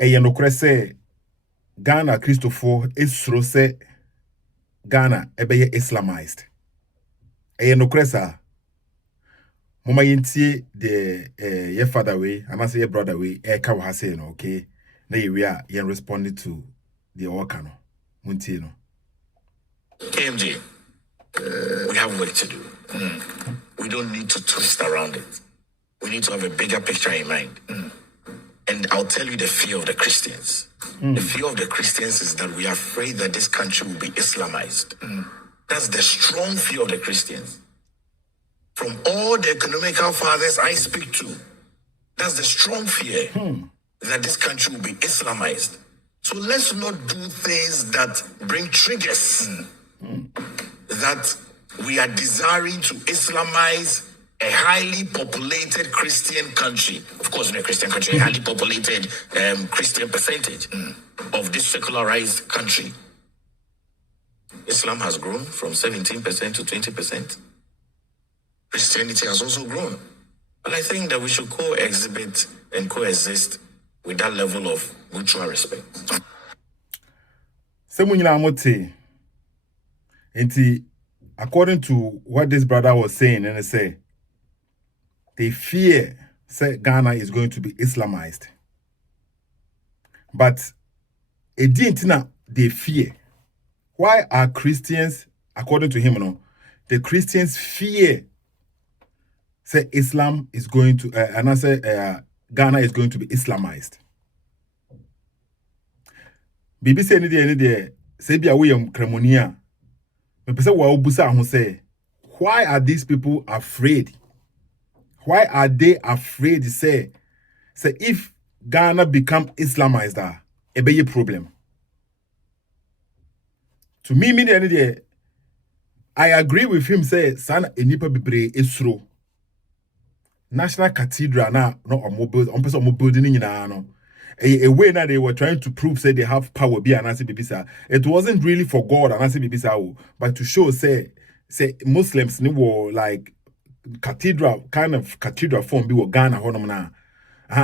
no crese Ghana Christopher esro se Ghana ebeye Islamized. No cresa Mama yintie the your father way, and I say your brother way, ka wa say no, okay. Na we are responding to the Okano. Muntie no. KMG, we have work to do. We don't need to twist around it. We need to have a bigger picture in mind. And I'll tell you the fear of the Christians. The fear of the Christians is that we are afraid that this country will be Islamized. That's the strong fear of the Christians. From all the economical fathers I speak to, that's the strong fear that this country will be Islamized. So let's not do things that bring triggers that we are desiring to Islamize a highly populated Christian country. Of course, in a Christian country, a highly populated Christian percentage of this secularized country. Islam has grown from 17% to 20%. Christianity has also grown. And I think that we should co-exhibit and coexist with that level of mutual respect. According to what this brother was saying, and they say, they fear Ghana is going to be Islamized. But it didn't they fear. Why are Christians, according to him, the Christians fear say Islam is going to, and I say Ghana is going to be Islamized. Bibi say any day, say be away Cremonia. Why are these people afraid? Why are they afraid to say if Ghana become Islamized, it be a problem? To me, I agree with him, say, Sana enipa bibre isro. National Cathedral na no on building no. A way now they were trying to prove say they have power be anasi bibisa. It wasn't really for God anasi bibisa, but to show say Muslims ni were like cathedral form be Ghana honum na.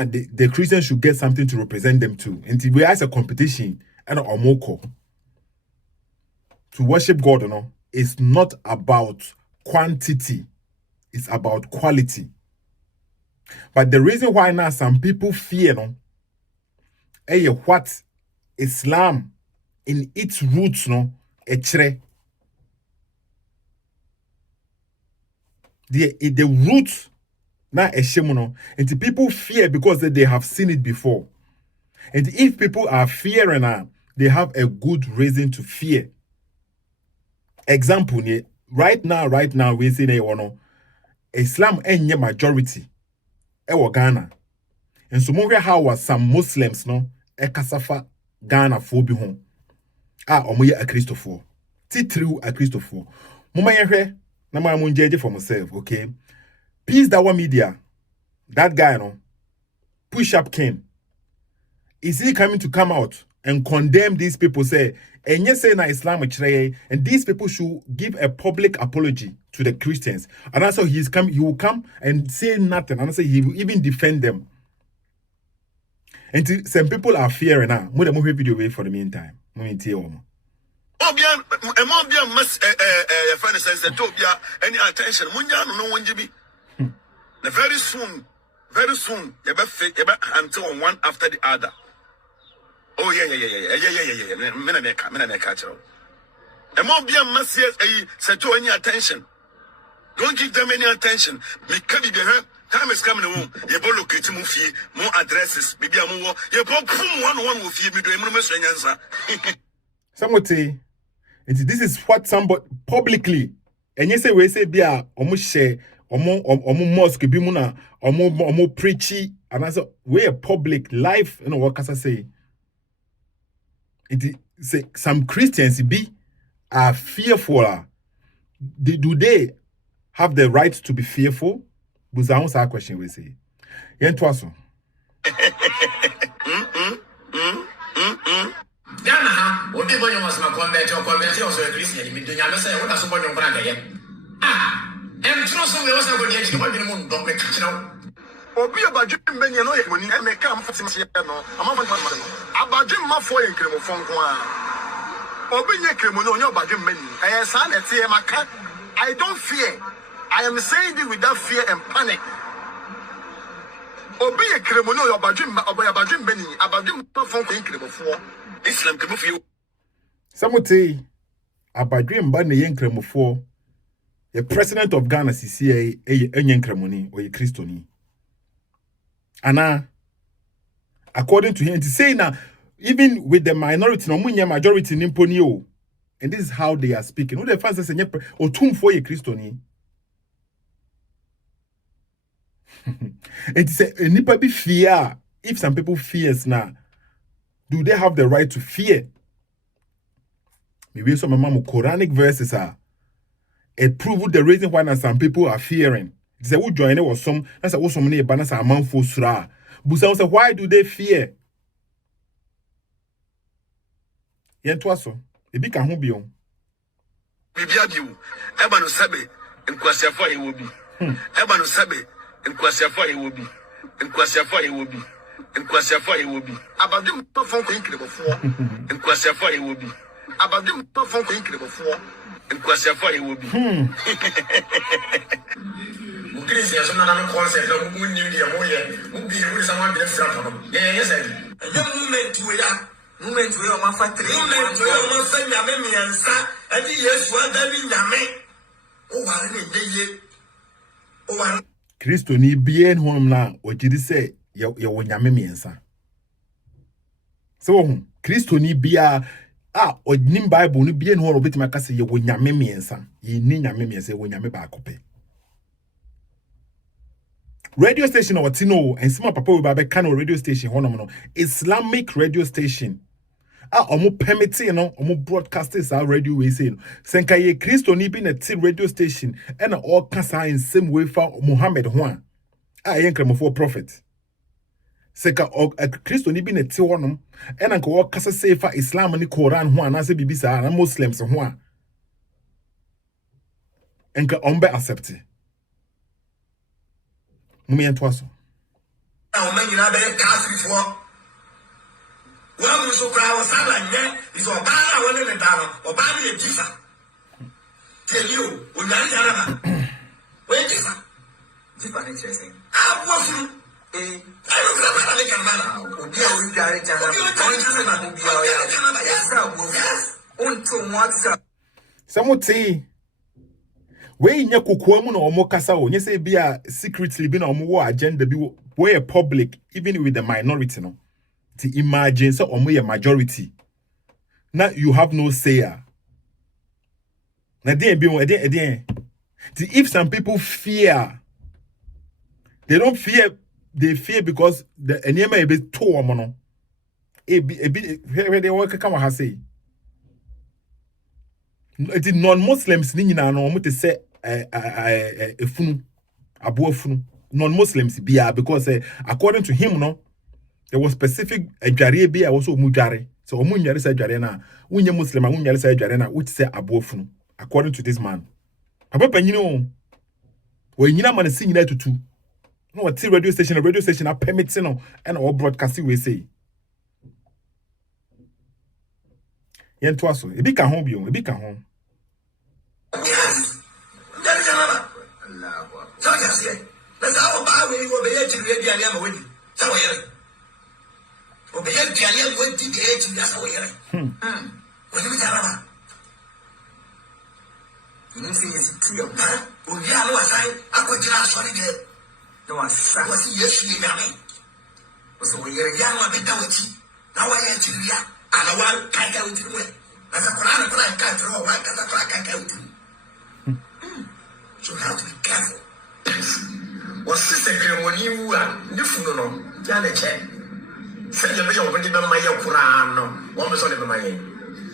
The Christians should get something to represent them too. And we as a competition and omoko. To worship God, it's not about quantity, it's about quality. But the reason why now some people fear what Islam in its roots the roots na and the people fear because they have seen it before. And if people are fearing they have a good reason to fear. Example right now we say Islam enye majority Ghana. And so how was some Muslims kasafa Ghana for bi ho omoye a Christopher titru a Christopher mama yehwe na ma munjeje for myself. Okay, Peace Dawa Media, that guy Push Up King, is he coming to come out and condemn these people, say and yes say na Islam and these people should give a public apology to the Christians? And also he will come and say nothing, and also he will even defend them. And some people are fearing now. More video away for the meantime. Any attention. Very soon, you better until one after the other. Oh yeah. Sethoo any attention. Don't give them any attention. Time is coming home. You both locate more addresses. Maybe I'm more. You both one with you. Someone say, this is what somebody publicly. And you say we say be almost share mosque be muna preachy and as we a public life. You know what can I say? It say some Christians are fearful. Do they have the right to be fearful? But I answer question we say. Yen twaso. Ghana, what people you must convert or also a Christian. You don't say what is about your brother yet. And trust me, was not going to get you moon, don't make it. Or be about you, when you know it when you make come for some. I'm for in Kremofon. Obinya Kremono, your body many. I son at Maka. I don't fear. I am saying it without fear and panic. Obinya Kremono, your body many. Abadum phone in Kremofon. Islam Kremofio. Some say Abadrim Bani Yen Kremofo. The president of Ghana CCA Yen Kremoni or a Christoni. Anna, according to him, to say now, even with the minority, no munya majority nimponio, and this is how they are speaking. What the fans say, or tum for a Christoni. It say nipa be fear. If some people fears now, do they have the right to fear? Maybe some mama Quranic verses are. It proved the reason why some people are fearing. It said, "Who join it was some? That's what some money banana a man for sura." But some say, "Why do they fear?" Yentwaso, it be can be on. Bibiabiu, Ebanu Sabe, and Kwasiafa he will be. Ebanu Sabe, and Kwasiafa he will be. And Kwasiafa he will be. And Kwasiafa he will be. Abadum phone incredible for. And Kwasiafa he will be. Abadum phone incredible for. And Kwasiafa he will be. Chris is another concept of who knew the Amoya, who be with someone be from. Yes, a young movement to it. Movement to your factory, movement to your family, and son, and yes, what I mean, Yame. Oh, Christo ni bien home na o jidi say ye wonyame miensa. So Christo ni bia o nim Bible ni bien home obetima ka say ye wonyame miensa. Ye ni nyame miensa ye wonyame ba akope. Radio station or Tino and small papa we ba can radio station hono Islamic radio station. Omo permitting omo broadcasters our radio we saying. Senka ye Christo ni bi na ti radio station and all kasa in same way for Muhammad Juan. Yen kremofo prophet. Senka Christo ni bi na ti honom and anko all kasa say for Islam ni Quran Juan na say bibisa na Muslims Juan. Enka ombe accept. Mumi entwaso. Now, man, you know, they're casting for. Well, so crowd was like is or banner one in the dollar or banner a gifa. Tell you, when you're where is that? Gifa, interesting. I was I don't know how they can manage. Some would say, we nya kokoamu na omo kasa o nyese bia secretly bi na omo wo agenda bi we public even with the minority no to imagine so omo ye majority now you have no say na dey bi if some people fear they don't fear they fear because the enema e be to omo no e bi where they work kan wa say it is non-Muslims ni nyina no omo te say efunu aboafunu non-Muslims bia because according to him no there was specific adware bia was omu dware so omu nware say adware na unye Muslim omu nware say adware na which say aboafunu according to this man papa panyini o we nyina man si nyina tutu no what radio station a permit no and all broadcast we say yento aso e bi ka ho bio e bi ka ho Yes. So just say, let's how about we go be to the Diana with you. So we are. Obey Diana with the age in that way. When you tell her, you see, it's true. Oh, yeah, no, I could not sorry there. No, I was yes, you me. So we are young, a bit with you. Now I am to you. And I want to can't out to it. As a Quranic, I can't draw right as a crack I can't do. So you have to be careful. Was sister when you are different, Janet. Say you may open my Quran, one was on my name.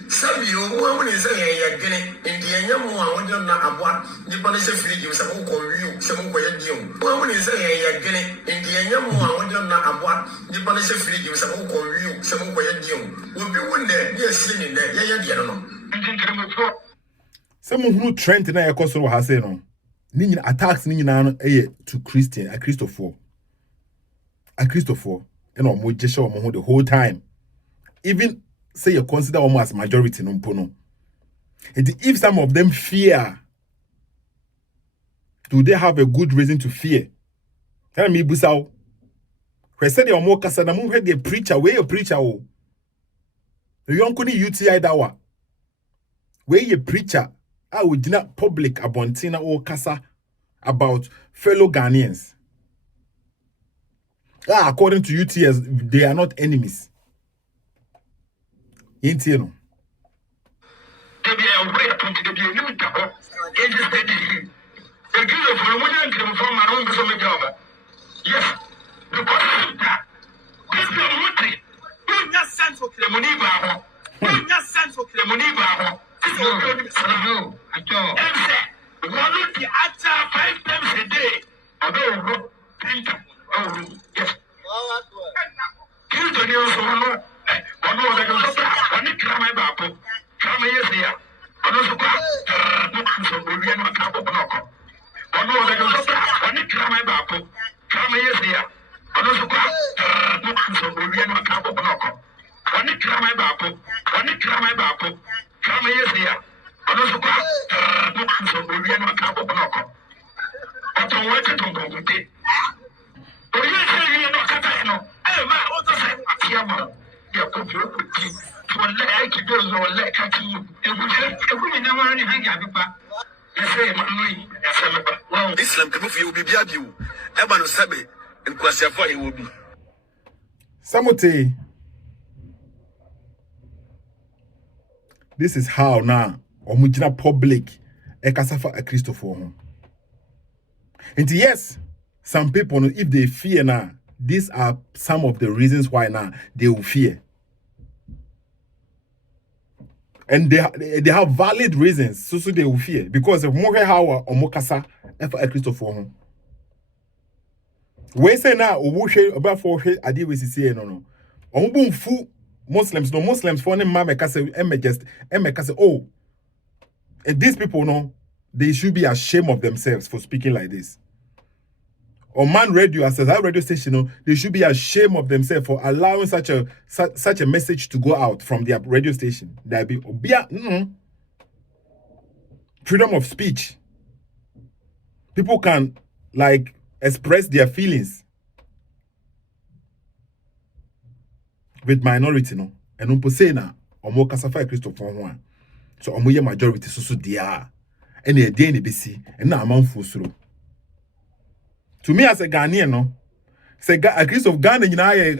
Some you woman is saying again, Indiana, one would not have what the police free you, some who call you, some who call you. Woman is saying again, Indiana, one would not have what the police free you, some who call you, some who call you. Will be one day, yes, sitting there, yeah, I don't know. Some who Trent na yakosoro ha say no ni nyina attacks ni nyina no to Christian a Christopher and omo jesha omo ho the whole time even say you consider almost as majority no mpono. And if some of them fear, do they have a good reason to fear? Tell me, Busao. When said your more kasana mu head the preacher, where you preacher oh. The young kuni UTI dawa. Where you preacher, I would not public abontina or kasa about fellow Ghanaians. According to UTS, they are not enemies. Ain't you know? Yes, because this is military. You just send for Clemoneva. You just send for Clemoneva. This is what you say. And say, one of the actor 5 times a day. Although, yes. Kill the news on no. One of the one of my babu. Come here, dear. Another so we are not a couple. One of the one of my babu. Come here, dear. Another so we are not a couple. One of my babu. One of my babu. Come here, dear. Another so we are not a couple. I don't want to go with it. But you say you're not cutting no. Hey, man, what does that matter? You're going to let you go or let you. If we never only hang out, you say, well, Islam can move you, be you. Evan Sabe and Kwasiafa, he will be. Samote. This is how now, Omujina public, Ekasafa a Christopher. And yes, some people, if they fear now, these are some of the reasons why now they will fear. And they have valid reasons, so they will fear. Because of Mohe Hawa or Mokasa, a Christopher. We say now, about 4 adi we see no. Ombun fu Muslims, no Muslims for them emekase, oh, and these people know they should be ashamed of themselves for speaking like this. Or man radio, as a radio station, you know, they should be ashamed of themselves for allowing such a message to go out from their radio station. That be freedom of speech. People can like express their feelings with minority, no. And say na omo kasafa Christopher one. So omo ye majority so dia. And e dey ni besi and na amanfo suro. To me as a Ghanaian, no, say a Christ of Ghana,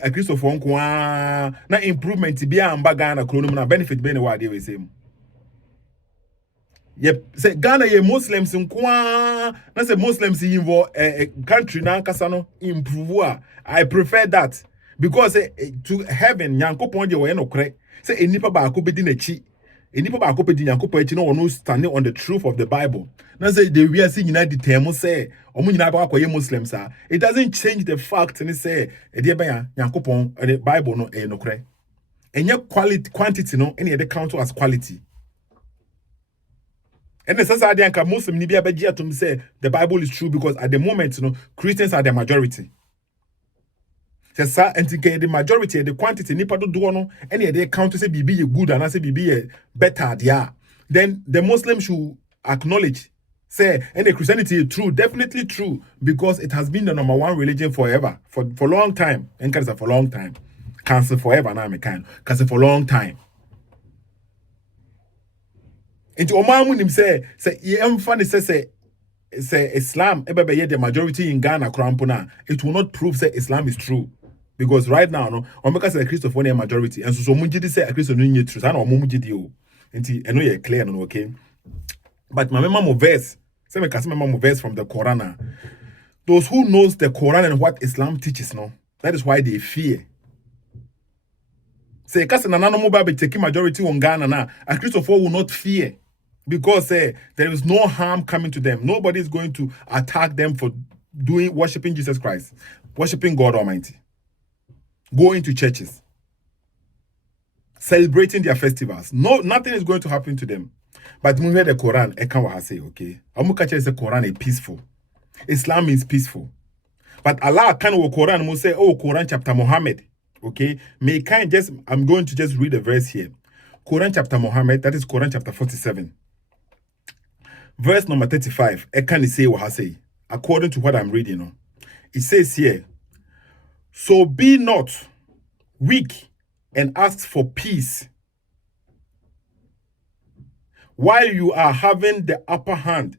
a Christ of Hong na improvement be a Ghana, Chrono, benefit be what they will say. Yep, say Ghana, ye Muslims in na say Muslims in a country na kasano improve. I prefer that because to heaven, yanko point you no correct. Say enipa ba ko bedi na chi. Enipa ba ko bedi yanko point no one standing on the truth of the Bible. Now say the we are seeing the term say Muslims are. It doesn't change the fact and say the Bible no correct. And your quantity no any other count as quality. And the society and Muslim nibia begia to say the Bible is true because at the moment Christians are the majority. And the majority the quantity nipa do no any other count to say bibi good and I say bibi better yeah. Then the Muslims should acknowledge. Say, and the Christianity is true, definitely true, because it has been the number one religion forever, for a long time. And cancer for a long time. Cancer forever, now I can. Cancer for a long time. Into Omamunim say, funny say Islam, the majority in Ghana, Krampuna, it will not prove say Islam is true. Because right now, no, Omeka say Christopher majority, and so Mujidi say a Christian is true, and Omujidi. I know you're clear, no, okay? But my memo verse, say me memo verse from the Quran. Those who knows the Quran and what Islam teaches, no, that is why they fear. Say kasi na nano mo ba be taking majority on Ghana na, a Christopher will not fear because there is no harm coming to them. Nobody is going to attack them for worshiping Jesus Christ, worshiping God Almighty, going to churches, celebrating their festivals. No, nothing is going to happen to them. But when we read the Quran, I can't say, okay. Amukache is the Quran is peaceful. Islam is peaceful. But Allah can Quran will say, oh, Quran chapter Muhammad. Okay, I'm going to just read a verse here. Quran chapter Muhammad, that is Quran chapter 47. Verse number 35. I can say what I say. According to what I'm reading, it says here, so be not weak and ask for peace while you are having the upper hand.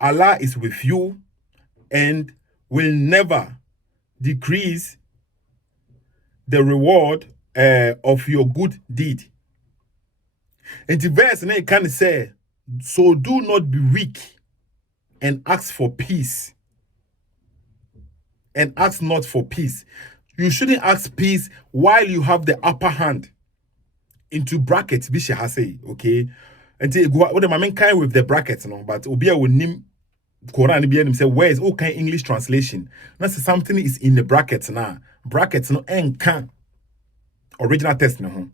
Allah is with you and will never decrease the reward of your good deed. And the verse can say, so do not be weak and ask for peace. And ask not for peace. You shouldn't ask peace while you have the upper hand. Into brackets, Bisha has say, okay? And what am I kind with the brackets, no? But Obia will name Quran be say, where is okay English translation? That's something is in the brackets now. Brackets no and can original text no.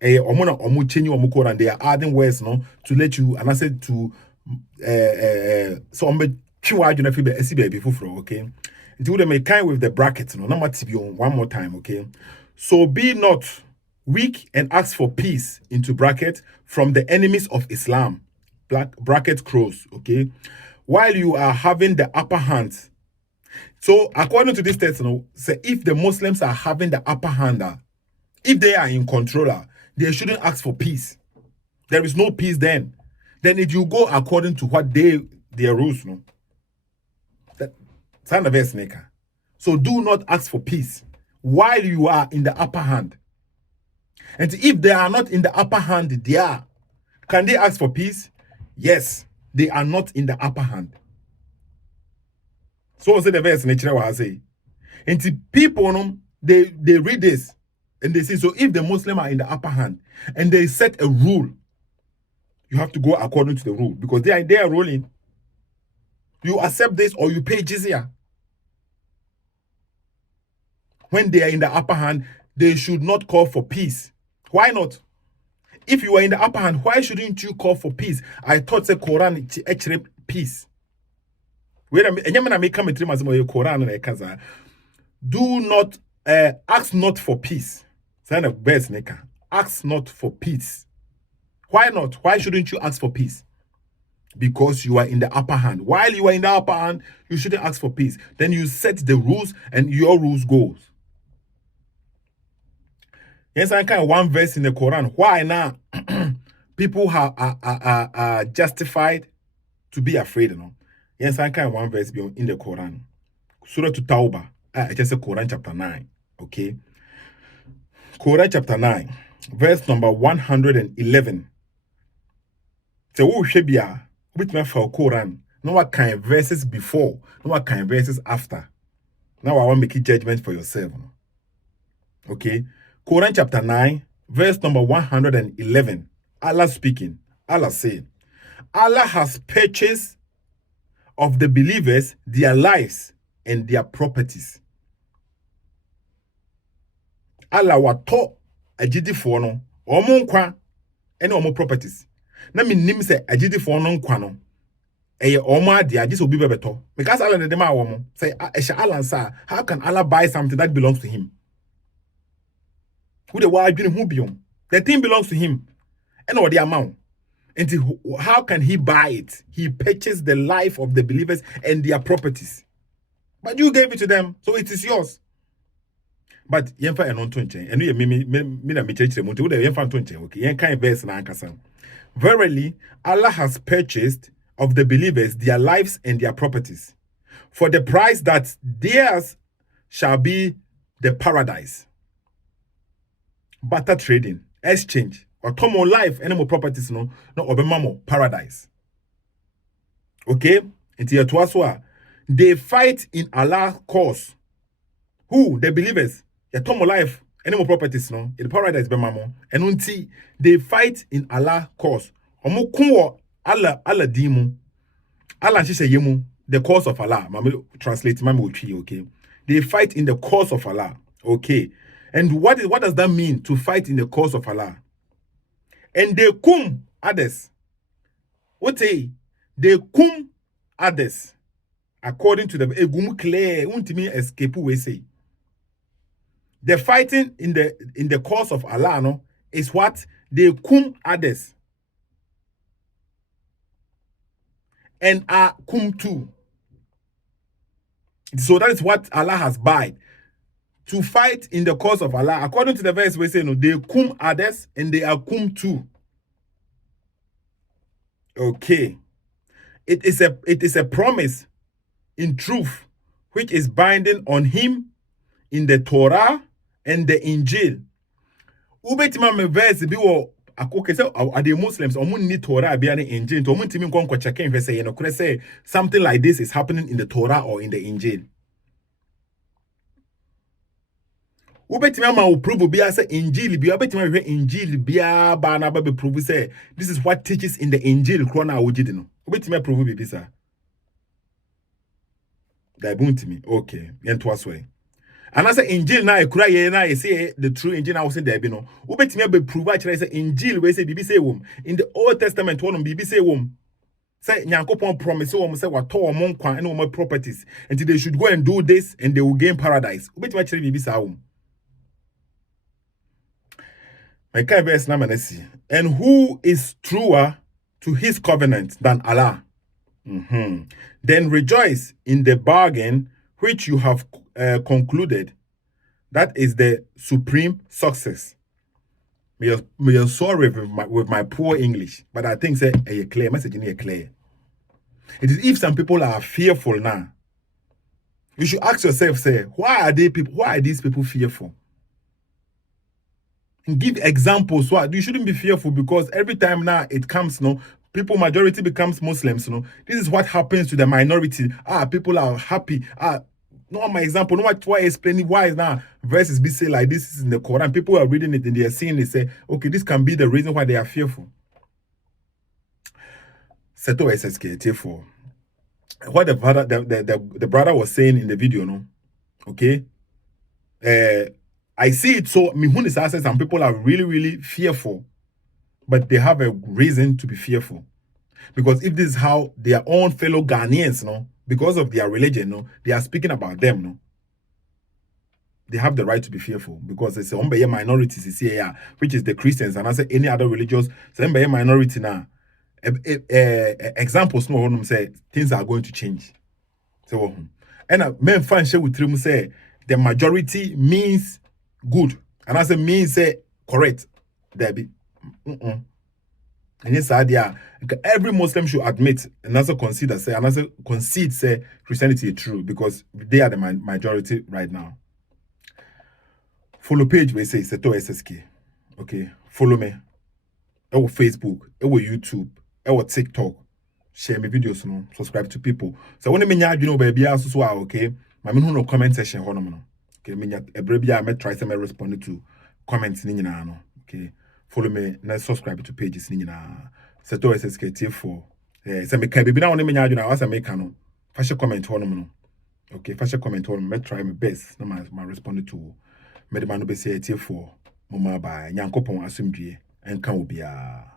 Omu change omu Quran, they are adding words no to let you and I said to so I'm chiwa you know fi be SB fufro, okay? Do them kind with the brackets no number to be on one more time, okay? So be not weak and ask for peace into bracket from the enemies of Islam, bracket close, okay? While you are having the upper hand. So according to this text, say if the Muslims are having the upper hand, if they are in control, they shouldn't ask for peace. There is no peace then. Then if you go according to what their rules, that's the verse maker. So do not ask for peace while you are in the upper hand. And if they are not in the upper hand, can they ask for peace? Yes, they are not in the upper hand. So what's the verse nature was say? And the people they read this and they say, so if the Muslims are in the upper hand and they set a rule, you have to go according to the rule because they are ruling. You accept this or you pay jizya. When they are in the upper hand, they should not call for peace. Why not? If you are in the upper hand, why shouldn't you call for peace? I thought the Quran actually peace. Wait a minute, Quran. Do not ask not for peace. Sign of best neka. Ask not for peace. Why not? Why shouldn't you ask for peace? Because you are in the upper hand. While you are in the upper hand, you shouldn't ask for peace. Then you set the rules and your rules goes. Yes, I kind of one verse in the Quran. Why now? People are justified to be afraid, Yes, I kind of one verse in the Quran. Surah to Tauba. I just said Quran chapter 9. Okay. Quran chapter 9, verse number 111. So who should be with me for Quran? No what kind of verses before, no what kind of verses after. Now I want to make a judgment for yourself. Okay. Quran chapter 9, verse number 111. Allah speaking. Allah said, Allah has purchased of the believers their lives and their properties. Allah wato agidifo no omo nkwa ene omo properties. Na me nim se agidifo no nkwa no eye omo ade age so obi bebeto. Because Allah de dem a omo say esha Allah say how can Allah buy something that belongs to him? Who the why adwene hu biom? The thing belongs to him. And what the amount. And how can he buy it? He purchased the life of the believers and their properties. But you gave it to them, so it is yours. But yemfa enon tonche. Enu ye me na me church mo de yemfa tonche. Okay, yen kan verse na ankasa. Verily, Allah has purchased of the believers their lives and their properties, for the price that theirs shall be the paradise. Barter trading, exchange, or tomo life, any more properties, no obemamo paradise. Okay? Until to they fight in Allah's cause. Who? The believers. Ya tomo life, any more properties, no in paradise bemamo. And until they fight in Allah's cause. Omo kunwo Allah dimu. Allah shisha yemu, the cause of Allah. Mami translate mami uchi, okay? They fight in the cause of Allah. Okay. And what does that mean to fight in the cause of Allah? And they kum others. What say? They kum others. According to the egum clear, untimi escape we say. The fighting in the cause of Allah no, is what they kum others and are kum too. So that is what Allah has bid. To fight in the cause of Allah, according to the verse we say no, they kum others and they are kum too. Okay. It is a promise in truth which is binding on him in the Torah and the Injil. Ubetima me verse bi wo akoke say are the Muslims omun ni Torah bia ne Injil to omun timi nkon check hwe say you know say something like this is happening in the Torah or in the Injil. Ubetima ma wo prove bia say Injil bia ubetima hwe Injil bia ba na ba be prove say this is what teaches in the Injil krona wogidi no. Ubetima prove bi bisa. Da buntimi. Okay, yento aswe. And I say Injil na ekura ye na ye say the true Injil na wo say there be no. Ubetimi be prove actually say Injil we say bibi say wom. In the Old Testament one bibi say wom. Say Nyankopon promise wom say wato wom nkwa and wom properties until they should go and do this and they will gain paradise. Ubetimi actually bibi say wom. My kind verse na manasi. And who is truer to his covenant than Allah? Then rejoice in the bargain which you have concluded. That is the supreme success. Me sorry with my poor English, but I think say a clear message in a clear. It is if some people are fearful now, you should ask yourself, say, why are these people fearful? And give examples. Why you shouldn't be fearful, because every time now it comes, no, people majority becomes Muslims, you know. This is what happens to the minority. People are happy. No, my example, no, why explaining why is now verses be say like this is in the Quran. People are reading it and they are seeing it, say, okay, this can be the reason why they are fearful. Sethoo SSK for what the brother was saying in the video, no, okay. I see it so me says some people are really fearful, but they have a reason to be fearful. Because if this is how their own fellow Ghanaians, no, because of their religion, no, they are speaking about them, no, they have the right to be fearful, because it's a minorities here, which is the Christians, and I say any other religious, so minority now. Examples no one say things are going to change. So and men fan share with him say the majority means good, and I say means say correct. There be and yes, idea every Muslim should admit and also consider say and also concede say Christianity is true, because they are the majority right now. Follow page we say Sethoo SSK. Okay, follow me. Our Facebook, our YouTube, our TikTok. Share my videos, no. Subscribe to people. So when me nya adwene baby aso so okay. Ma me no comment section ho no no. Okay, me nya ebre bia me try say me respond to comments ni nyina no. Okay. Follow me na subscribe to pages ni nyina. Sethoo SSK for say me ka baby na when me nya adwene asa me ka no. Fa share comment ho no no. Okay, fa share comment ho no. Me try my best na ma respond to me de man no be say for mama ba Nyankopon asomdwie enka obia.